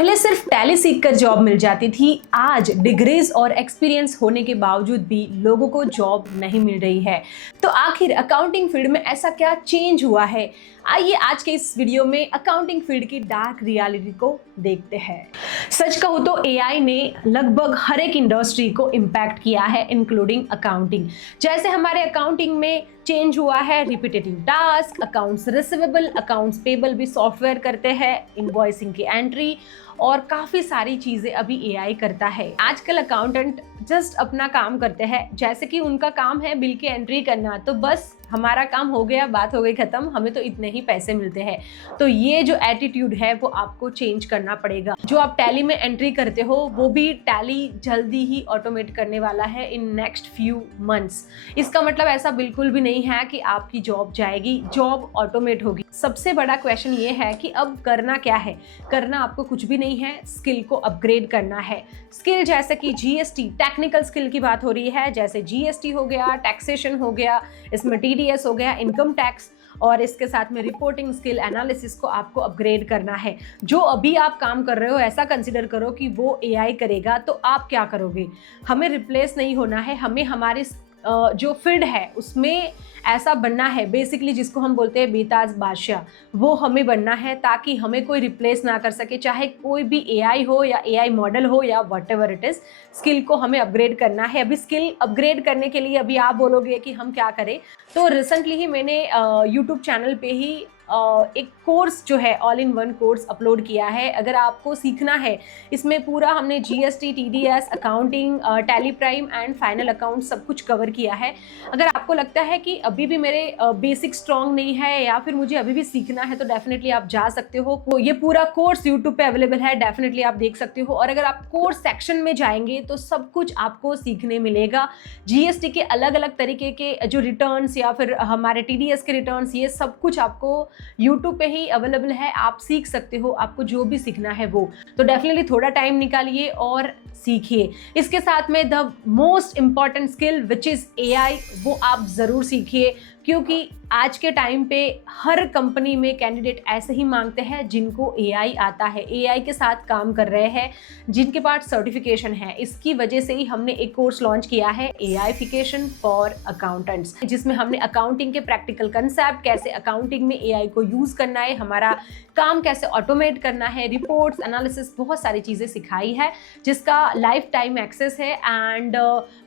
पहले सिर्फ टैली सीखकर जॉब मिल जाती थी, आज डिग्रीज और एक्सपीरियंस होने के बावजूद भी लोगों को जॉब नहीं मिल रही है। तो आखिर अकाउंटिंग फील्ड में ऐसा क्या चेंज हुआ है? आइए आज के इस वीडियो में अकाउंटिंग फील्ड की डार्क रियलिटी को देखते हैं। सच कहूँ तो एआई ने लगभग हर एक इंडस्ट्री को इम्पैक्ट किया है, इंक्लूडिंग अकाउंटिंग। जैसे हमारे अकाउंटिंग में चेंज हुआ है repetitive task, accounts receivable, accounts payable भी सॉफ्टवेयर करते हैं, इनवॉइसिंग की एंट्री और काफ़ी सारी चीज़ें अभी एआई करता है। आजकल अकाउंटेंट जस्ट अपना काम करते हैं, जैसे कि उनका काम है बिल की एंट्री करना, तो बस हमारा काम हो गया, बात हो गई ख़त्म, हमें तो इतने ही पैसे मिलते हैं। तो ये जो एटीट्यूड है वो आपको चेंज करना पड़ेगा। जो आप टैली में एंट्री करते हो वो भी टैली जल्दी ही ऑटोमेट करने वाला है इन नेक्स्ट फ्यू मंथ्स। इसका मतलब ऐसा बिल्कुल भी नहीं है कि आपकी जॉब जाएगी, जॉब ऑटोमेट होगी। सबसे बड़ा क्वेश्चन ये है कि अब करना क्या है? करना आपको कुछ भी नहीं है, स्किल को अपग्रेड करना है। स्किल जैसे कि जीएसटी, टेक्निकल स्किल की बात हो रही है, जैसे जीएसटी हो गया, टैक्सेशन हो गया, इसमें टीडीएस हो गया, इनकम टैक्स, और इसके साथ में रिपोर्टिंग स्किल, एनालिसिस को आपको अपग्रेड करना है। जो अभी आप काम कर रहे हो ऐसा कंसिडर करो कि वो एआई करेगा, तो आप क्या करोगे? हमें रिप्लेस नहीं होना है, हमें हमारी जो फील्ड है उसमें ऐसा बनना है, बेसिकली जिसको हम बोलते हैं बेताज बादशाह, वो हमें बनना है ताकि हमें कोई रिप्लेस ना कर सके, चाहे कोई भी एआई हो या एआई मॉडल हो या व्हाटएवर इट इज़। स्किल को हमें अपग्रेड करना है। अभी स्किल अपग्रेड करने के लिए अभी आप बोलोगे कि हम क्या करें, तो रिसेंटली ही मैंने यूट्यूब चैनल पे ही एक कोर्स जो है all in one course upload किया है। अगर आपको सीखना है, इसमें पूरा हमने GST, TDS, accounting, tally prime and final account सब कुछ कवर किया है। अगर आपको लगता है कि अभी भी मेरे बेसिक स्ट्रॉन्ग नहीं है या फिर मुझे अभी भी सीखना है, तो डेफिनेटली आप जा सकते हो। ये पूरा कोर्स यूट्यूब पे अवेलेबल है, डेफिनेटली आप देख सकते हो। और अगर आप कोर्स सेक्शन में जाएंगे तो सब कुछ आपको सीखने मिलेगा। जीएसटी के अलग अलग तरीके के जो रिटर्न्स या फिर हमारे टीडीएस के रिटर्न्स, ये सब कुछ आपको YouTube पे ही अवेलेबल है, आप सीख सकते हो, आपको जो भी सीखना है वो। तो डेफिनेटली थोड़ा टाइम निकालिए और सीखिए। इसके साथ में the most important skill which is AI, वो आप ज़रूर सीखिए, क्योंकि आज के टाइम पे हर कंपनी में कैंडिडेट ऐसे ही मांगते हैं जिनको एआई आता है, एआई के साथ काम कर रहे हैं, जिनके पास सर्टिफिकेशन है। इसकी वजह से ही हमने एक कोर्स लॉन्च किया है, एआईफिकेशन फॉर अकाउंटेंट्स, जिसमें हमने अकाउंटिंग के प्रैक्टिकल कंसेप्ट, कैसे अकाउंटिंग में एआई को यूज़ करना है, हमारा काम कैसे ऑटोमेट करना है, रिपोर्ट्स, एनालिसिस, बहुत सारी चीज़ें सिखाई है, जिसका लाइफ टाइम एक्सेस है एंड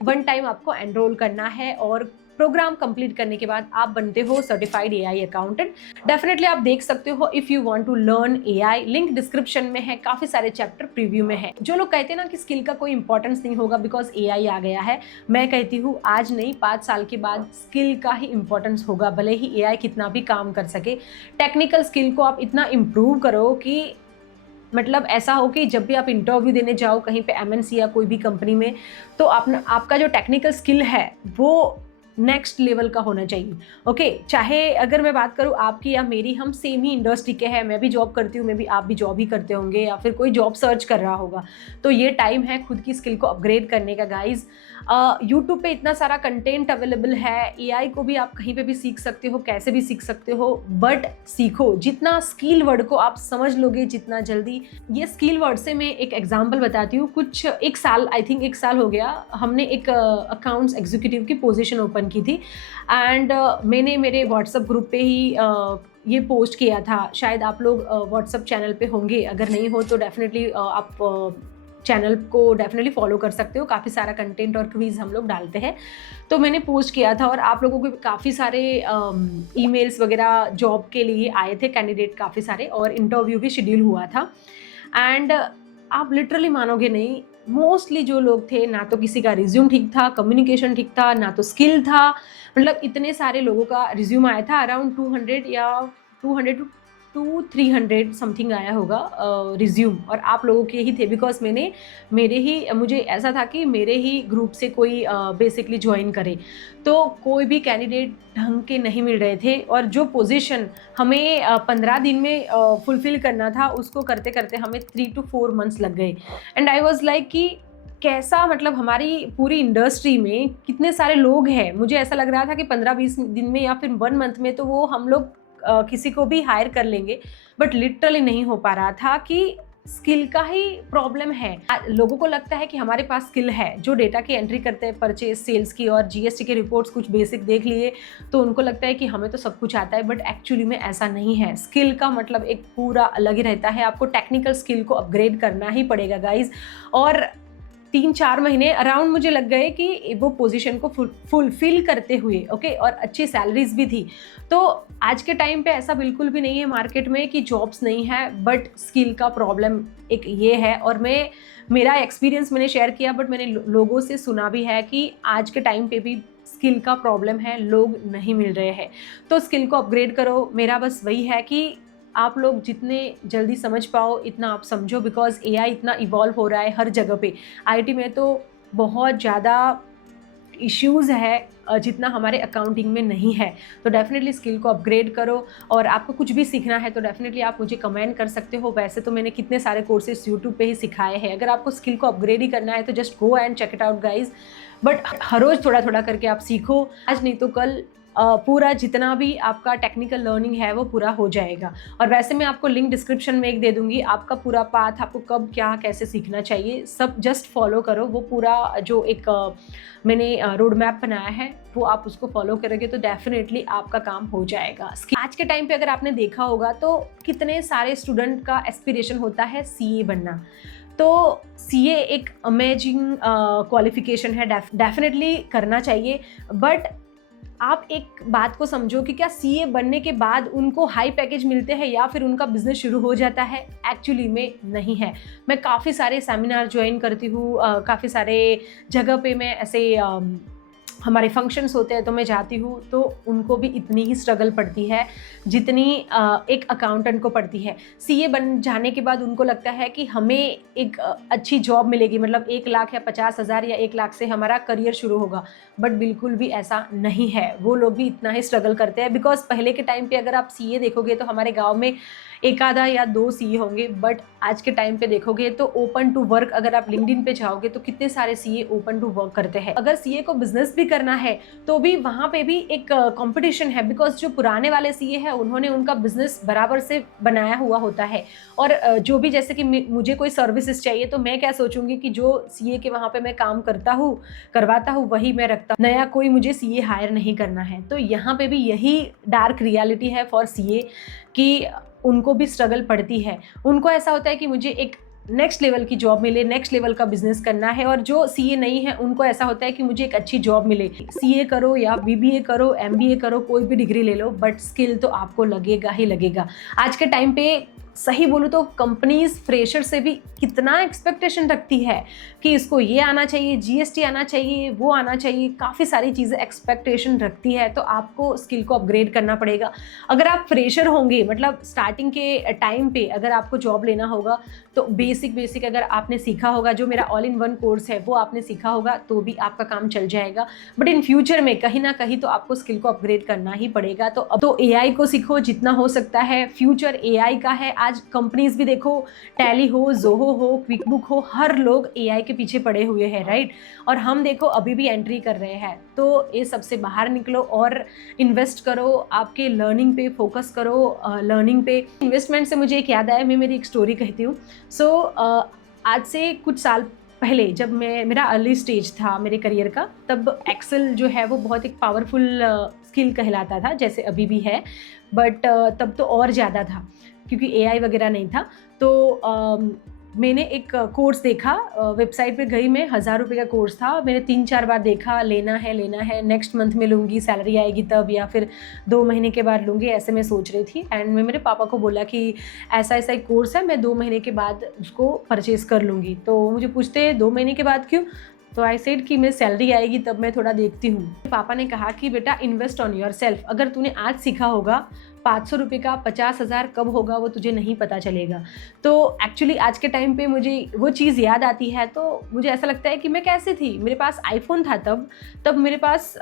वन टाइम आपको एनरोल करना है और प्रोग्राम कंप्लीट करने के बाद आप बनते हो सर्टिफाइड एआई अकाउंटेंट। डेफिनेटली आप देख सकते हो if you want to learn AI, link description में है, काफ़ी सारे चैप्टर प्रीव्यू में है। जो लोग कहते हैं ना कि स्किल का कोई इंपॉर्टेंस नहीं होगा बिकॉज एआई आ गया है, मैं कहती हूँ आज नहीं, 5 साल के बाद स्किल का ही इंपॉर्टेंस होगा, भले ही एआई कितना भी काम कर सके। टेक्निकल स्किल को आप इतना इम्प्रूव करो कि मतलब ऐसा हो कि जब भी आप इंटरव्यू देने जाओ कहीं पे एमएनसी या कोई भी कंपनी में, तो आपका जो टेक्निकल स्किल है वो नेक्स्ट लेवल का होना चाहिए। ओके, चाहे अगर मैं बात करूँ आपकी या मेरी, हम सेम ही इंडस्ट्री के हैं, मैं भी जॉब करती हूँ, मैं भी, आप भी जॉब ही करते होंगे या फिर कोई जॉब सर्च कर रहा होगा, तो ये टाइम है खुद की स्किल को अपग्रेड करने का गाइज। यूट्यूब पे इतना सारा कंटेंट अवेलेबल है, एआई को भी आप कहीं पे भी सीख सकते हो, कैसे भी सीख सकते हो, बट सीखो। जितना स्किल वर्ड को आप समझ लोगे जितना जल्दी, ये स्किल वर्ड से मैं एक एग्जांपल बताती हूँ। कुछ एक साल, आई थिंक 1 साल हो गया, हमने एक अकाउंट्स एग्जीक्यूटिव की पोजीशन ओपन की थी एंड मैंने मेरे व्हाट्सएप ग्रुप पे ही ये पोस्ट किया था। शायद आप लोग व्हाट्सएप चैनल पे होंगे, अगर नहीं हो तो डेफिनेटली आप चैनल को डेफिनेटली फॉलो कर सकते हो, काफ़ी सारा कंटेंट और क्विज हम लोग डालते हैं। तो मैंने पोस्ट किया था और आप लोगों को काफ़ी सारे ईमेल्स वगैरह जॉब के लिए आए थे, कैंडिडेट काफ़ी सारे, और इंटरव्यू भी शेड्यूल हुआ था। एंड आप लिटरली मानोगे नहीं, मोस्टली जो लोग थे, ना तो किसी का रिज्यूम ठीक था, कम्युनिकेशन ठीक था, ना तो स्किल था। मतलब इतने सारे लोगों का रिज्यूम आया था, अराउंड 200 या 200 टू 300 समथिंग आया होगा रिज्यूम, और आप लोगों के ही थे बिकॉज मुझे ऐसा था कि मेरे ही ग्रुप से कोई बेसिकली ज्वाइन करे, तो कोई भी कैंडिडेट ढंग के नहीं मिल रहे थे। और जो पोजीशन हमें 15 दिन में फुलफिल करना था, उसको करते करते हमें 3 to 4 मंथ्स लग गए। एंड आई वॉज लाइक कि कैसा, मतलब हमारी पूरी इंडस्ट्री में कितने सारे लोग हैं, मुझे ऐसा लग रहा था कि 15-20 दिन में या फिर 1 मंथ में तो वो हम लोग किसी को भी हायर कर लेंगे, बट लिटरली नहीं हो पा रहा था कि स्किल का ही प्रॉब्लम है। लोगों को लगता है कि हमारे पास स्किल है, जो डेटा की एंट्री करते हैं परचेज सेल्स की और जीएसटी के रिपोर्ट्स कुछ बेसिक देख लिए तो उनको लगता है कि हमें तो सब कुछ आता है, बट एक्चुअली में ऐसा नहीं है। स्किल का मतलब एक पूरा अलग ही रहता है। आपको टेक्निकल स्किल को अपग्रेड करना ही पड़ेगा गाइज। और 3-4 महीने अराउंड मुझे लग गए कि वो पोजीशन को फुलफिल करते हुए, ओके, और अच्छी सैलरीज भी थी। तो आज के टाइम पे ऐसा बिल्कुल भी नहीं है मार्केट में कि जॉब्स नहीं है, बट स्किल का प्रॉब्लम एक ये है। और मेरा एक्सपीरियंस मैंने शेयर किया, बट मैंने लोगों से सुना भी है कि आज के टाइम पे भी स्किल का प्रॉब्लम है, लोग नहीं मिल रहे हैं। तो स्किल को अपग्रेड करो। मेरा बस वही है कि आप लोग जितने जल्दी समझ पाओ इतना आप समझो, बिकॉज एआई इतना इवॉल्व हो रहा है हर जगह पे। आईटी में तो बहुत ज़्यादा इश्यूज़ है जितना हमारे अकाउंटिंग में नहीं है। तो डेफिनेटली स्किल को अपग्रेड करो। और आपको कुछ भी सीखना है तो डेफिनेटली आप मुझे कमेंट कर सकते हो। वैसे तो मैंने कितने सारे कोर्सेज यूट्यूब पे ही सिखाए हैं। अगर आपको स्किल को अपग्रेड ही करना है तो just go and check it out guys. But हर रोज़ थोड़ा थोड़ा करके आप सीखो, आज नहीं तो कल पूरा जितना भी आपका टेक्निकल लर्निंग है वो पूरा हो जाएगा। और वैसे मैं आपको लिंक डिस्क्रिप्शन में एक दे दूंगी, आपका पूरा पाथ, आपको कब क्या कैसे सीखना चाहिए सब जस्ट फॉलो करो। वो पूरा जो एक मैंने रोड मैप बनाया है वो आप उसको फॉलो करोगे तो डेफिनेटली आपका काम हो जाएगा। आज के टाइम पे अगर आपने देखा होगा तो कितने सारे स्टूडेंट का एस्पिरेशन होता है सीए बनना। तो सीए एक अमेजिंग क्वालिफिकेशन है, डेफिनेटली करना चाहिए। बट आप एक बात को समझो कि क्या सीए बनने के बाद उनको हाई पैकेज मिलते हैं या फिर उनका बिजनेस शुरू हो जाता है? एक्चुअली में नहीं है। मैं काफ़ी सारे सेमिनार ज्वाइन करती हूँ, काफ़ी सारे जगह पे मैं ऐसे हमारे फंक्शंस होते हैं तो मैं जाती हूँ, तो उनको भी इतनी ही स्ट्रगल पड़ती है जितनी एक अकाउंटेंट को पड़ती है। सीए बन जाने के बाद उनको लगता है कि हमें एक अच्छी जॉब मिलेगी, मतलब 1 लाख या 50,000 या 1 लाख से हमारा करियर शुरू होगा। बट बिल्कुल भी ऐसा नहीं है। वो लोग भी इतना ही स्ट्रगल करते हैं। बिकॉज पहले के टाइम पे अगर आप सीए देखोगे तो हमारे गाँव में 1 आधा या 2 सीए होंगे, बट आज के टाइम पे देखोगे तो ओपन टू वर्क, अगर आप लिंक्डइन पे जाओगे तो कितने सारे सीए ओपन टू वर्क करते हैं। अगर सीए को बिजनेस भी करना है तो भी वहाँ पे भी एक कंपटीशन है, बिकॉज जो पुराने वाले सीए हैं उन्होंने उनका बिजनेस बराबर से बनाया हुआ होता है। और जो भी जैसे कि मुझे कोई सर्विसेज चाहिए तो मैं क्या सोचूंगी कि जो सीए के वहाँ पे मैं काम करवाता हूँ वही मैं रखता हूँ, नया कोई मुझे सीए हायर नहीं करना है। तो यहाँ पे भी यही डार्क रियलिटी है फॉर सीए कि उनको भी स्ट्रगल पड़ती है। उनको ऐसा होता है कि मुझे एक नेक्स्ट लेवल की जॉब मिले, नेक्स्ट लेवल का बिजनेस करना है। और जो सीए नहीं है उनको ऐसा होता है कि मुझे एक अच्छी जॉब मिले। सीए करो या बीबीए करो, एमबीए करो, कोई भी डिग्री ले लो, बट स्किल तो आपको लगेगा ही लगेगा। आज के टाइम पे सही बोलूँ तो कंपनीज फ्रेशर से भी कितना एक्सपेक्टेशन रखती है कि इसको ये आना चाहिए, जीएसटी आना चाहिए, वो आना चाहिए, काफ़ी सारी चीज़ें एक्सपेक्टेशन रखती है। तो आपको स्किल को अपग्रेड करना पड़ेगा। अगर आप फ्रेशर होंगे, मतलब स्टार्टिंग के टाइम पे अगर आपको जॉब लेना होगा तो बेसिक अगर आपने सीखा होगा, जो मेरा ऑल इन वन कोर्स है वो आपने सीखा होगा तो भी आपका काम चल जाएगा। बट इन फ्यूचर में कहीं ना कहीं तो आपको स्किल को अपग्रेड करना ही पड़ेगा। तो अब तो एआई को सीखो जितना हो सकता है, फ्यूचर एआई का है। आज कंपनीज भी देखो, टैली हो, जोहो हो, क्विकबुक हो, हर लोग एआई के पीछे पड़े हुए हैं, राइट। और हम देखो अभी भी एंट्री कर रहे हैं। तो ये सबसे बाहर निकलो और इन्वेस्ट करो, आपके लर्निंग पे फोकस करो। लर्निंग पे इन्वेस्टमेंट से मुझे एक याद आया, मैं मेरी एक स्टोरी कहती हूँ। सो आज से कुछ साल पहले जब मेरा अर्ली स्टेज था मेरे करियर का, तब एक्सेल जो है वो बहुत एक पावरफुल स्किल कहलाता था, जैसे अभी भी है, बट तब तो और ज़्यादा था क्योंकि एआई वगैरह नहीं था। तो मैंने एक कोर्स देखा, वेबसाइट पे गई मैं, 1000 रुपये का कोर्स था। मैंने 3-4 बार देखा, लेना है, नेक्स्ट मंथ में लूँगी, सैलरी आएगी तब, या फिर 2 महीने के बाद लूँगी, ऐसे मैं सोच रही थी। एंड मैं मेरे पापा को बोला कि ऐसा एक कोर्स है, मैं 2 महीने के बाद उसको परचेज़ कर लूँगी। तो मुझे पूछते 2 महीने के बाद क्यों? तो आई सेड कि मेरी सैलरी आएगी तब मैं थोड़ा देखती हूँ। पापा ने कहा कि बेटा इन्वेस्ट ऑन योर सेल्फ। अगर तूने आज सीखा होगा 500 रुपये का 50,000 कब होगा वो तुझे नहीं पता चलेगा। तो एक्चुअली आज के टाइम पे मुझे वो चीज़ याद आती है। तो मुझे ऐसा लगता है कि मैं कैसे थी, मेरे पास आईफोन था तब मेरे पास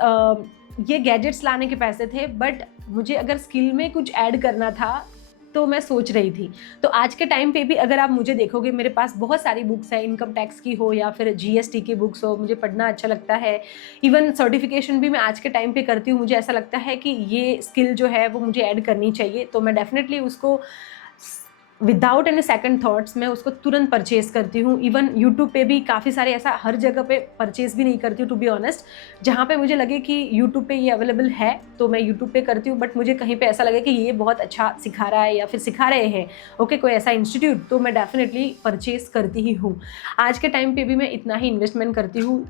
ये गैजेट्स लाने के पैसे थे, बट मुझे अगर स्किल में कुछ ऐड करना था तो मैं सोच रही थी। तो आज के टाइम पे भी अगर आप मुझे देखोगे, मेरे पास बहुत सारी बुक्स है, इनकम टैक्स की हो या फिर जीएसटी की बुक्स हो, मुझे पढ़ना अच्छा लगता है। इवन सर्टिफिकेशन भी मैं आज के टाइम पे करती हूँ। मुझे ऐसा लगता है कि ये स्किल जो है वो मुझे ऐड करनी चाहिए, तो मैं डेफिनेटली उसको विदाउट एनी सेकंड थॉट्स मैं उसको तुरंत परचेज करती हूँ। इवन यूट्यूब पे भी काफ़ी सारे, ऐसा हर जगह पे परचेज भी नहीं करती हूँ टू बी ऑनेस्ट। जहाँ पे मुझे लगे कि यूट्यूब पे ये अवेलेबल है तो मैं यूट्यूब पे करती हूँ, बट मुझे कहीं पे ऐसा लगे कि ये बहुत अच्छा सिखा रहा है या फिर सिखा रहे हैं ओके कोई ऐसा इंस्टीट्यूट, तो मैं डेफिनेटली परचेज करती ही हूँ। आज के टाइम पे भी मैं इतना ही इन्वेस्टमेंट करती हूँ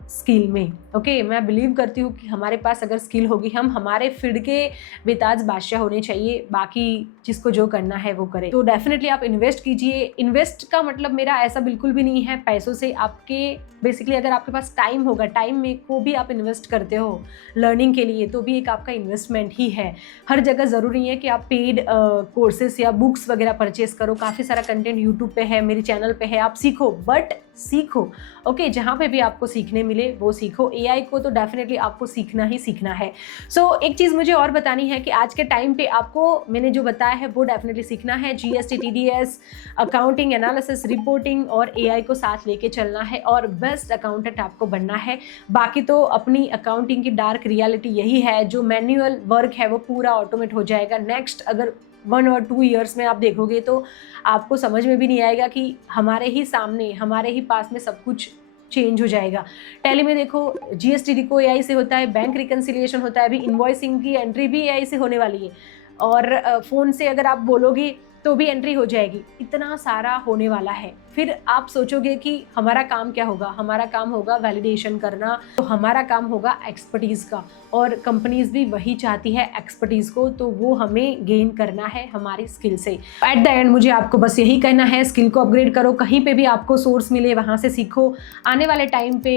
स्किल में ओके। मैं बिलीव करती हूँ कि हमारे पास अगर स्किल होगी, हम हमारे फील्ड के बेताज बादशाह होने चाहिए, बाकी जिसको जो करना है वो करे। तो डेफिनेटली आप इन्वेस्ट कीजिए। इन्वेस्ट का मतलब मेरा ऐसा बिल्कुल भी नहीं है पैसों से, आपके बेसिकली अगर आपके पास टाइम होगा, टाइम में को भी आप इन्वेस्ट करते हो लर्निंग के लिए, तो भी एक आपका इन्वेस्टमेंट ही है। हर जगह ज़रूरी है कि आप पेड कोर्सेस या बुक्स वगैरह परचेस करो। काफ़ी सारा कंटेंट यूट्यूब पे है, मेरे चैनल पे है, आप सीखो, बट सीखो ओके जहाँ पे भी आपको सीखने मिले वो सीखो। एआई को तो डेफिनेटली आपको सीखना ही सीखना है। सो एक चीज़ मुझे और बतानी है कि आज के टाइम पे आपको मैंने जो बताया है वो डेफिनेटली सीखना है। GST, TDS, accounting, analysis, reporting और एआई को साथ लेके चलना है और बेस्ट अकाउंटेंट आपको बनना है। बाकी तो अपनी अकाउंटिंग की डार्क रियलिटी यही है, जो मैन्युअल वर्क है वो पूरा ऑटोमेट हो जाएगा। नेक्स्ट अगर 1 और 2 ईयर्स में आप देखोगे तो आपको समझ में भी नहीं आएगा कि हमारे ही सामने, हमारे ही पास में सब कुछ चेंज हो जाएगा। टैली में देखो जीएसटी को एआई से होता है, बैंक रिकन्सिलिएशन होता है, अभी इन्वॉइसिंग की एंट्री भी एआई से होने वाली है, और फ़ोन से अगर आप बोलोगे तो भी एंट्री हो जाएगी। इतना सारा होने वाला है। फिर आप सोचोगे कि हमारा काम क्या होगा? हमारा काम होगा वैलिडेशन करना, तो हमारा काम होगा एक्सपर्टीज़ का, और कंपनीज भी वही चाहती है एक्सपर्टीज़ को, तो वो हमें गेन करना है हमारी स्किल से। एट द एंड मुझे आपको बस यही कहना है, स्किल को अपग्रेड करो, कहीं पे भी आपको सोर्स मिले वहाँ से सीखो। आने वाले टाइम पे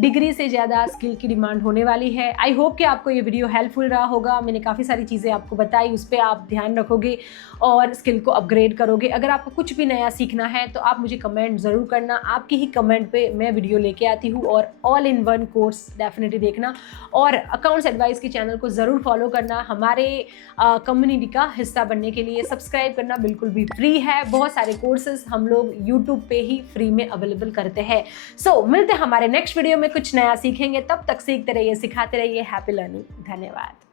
डिग्री से ज़्यादा स्किल की डिमांड होने वाली है। आई होप कि आपको ये वीडियो हेल्पफुल रहा होगा। मैंने काफ़ी सारी चीज़ें आपको बताई, उस पर आप ध्यान रखोगे और स्किल को अपग्रेड करोगे। अगर आपको कुछ भी नया सीखना है तो आप मुझे कमेंट ज़रूर करना। आपकी ही कमेंट पे मैं वीडियो लेके आती हूँ, और all in one course definitely देखना, और अकाउंट्स एडवाइस के चैनल को ज़रूर फॉलो करना। हमारे कम्युनिटी का हिस्सा बनने के लिए सब्सक्राइब करना बिल्कुल भी फ्री है। बहुत सारे कोर्सेज हम लोग यूट्यूब पे ही फ्री में अवेलेबल करते हैं। सो मिलते हैं हमारे नेक्स्ट वीडियो में, कुछ नया सीखेंगे। तब तक सीखते रहिए, सिखाते रहिए। Happy learning. धन्यवाद।